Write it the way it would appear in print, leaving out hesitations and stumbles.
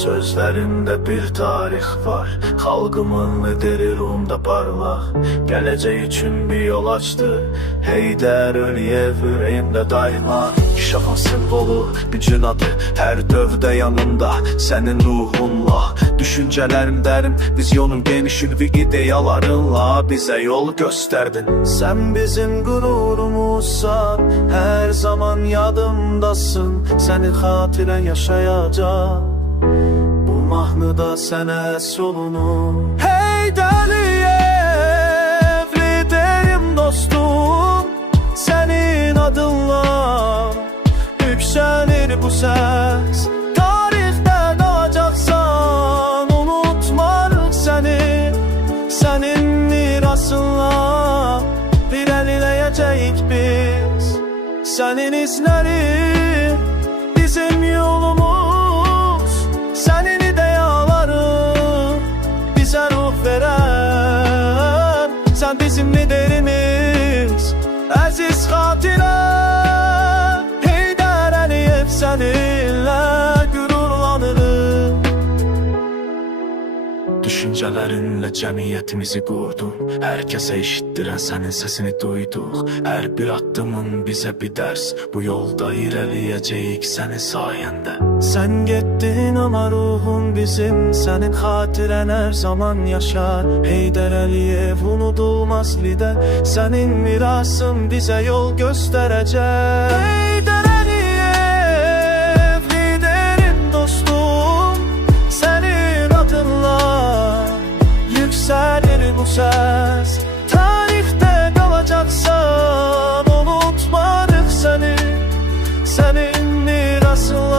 Sözlerinde bir tarih var, halkımın lideri ruhumda parlak. Geleceği için bir yol açtı, Heydər Əliyev yüreğimde daima. Şafın simvolu, gücün adı, her dövde yanında, senin ruhunla. Düşüncelerim derim, vizyonum geniş, ülvi ideyalarınla bize yol gösterdin. Sen bizim gururumuzsan, her zaman yadımdasın. Senin hatiren yaşayacağım, bu mahnıda sene solunu. Heydər Əliyev, liderim dostum, senin adınla yükselir bu ses. Tarihte kalacaksan unutmarıq seni, senin mirasınla ilerleyeceğiz biz. Senin izlerin bizim yolumuz, senin ideyaların bize ruh veren. Sen bizim liderimiz, aziz hatire. Heydər Əliyev, seninle gururlanırım. Düşüncelerinle cemiyetimizi kurdun, herkese eşittiren senin sesini duyduk. Her bir addımın bize bir ders, bu yolda ilerleyeceğiz senin sayende. Sen gittin ama ruhun bizim, senin hatiren her zaman yaşar. Heydər Əliyev, unutulmaz lider, senin mirasın bize yol gösterecek. Heydər Əliyev, liderim dostum, senin adınla yükselir bu ses. Tarihte kalacaksan unutmadık seni, senin mirasın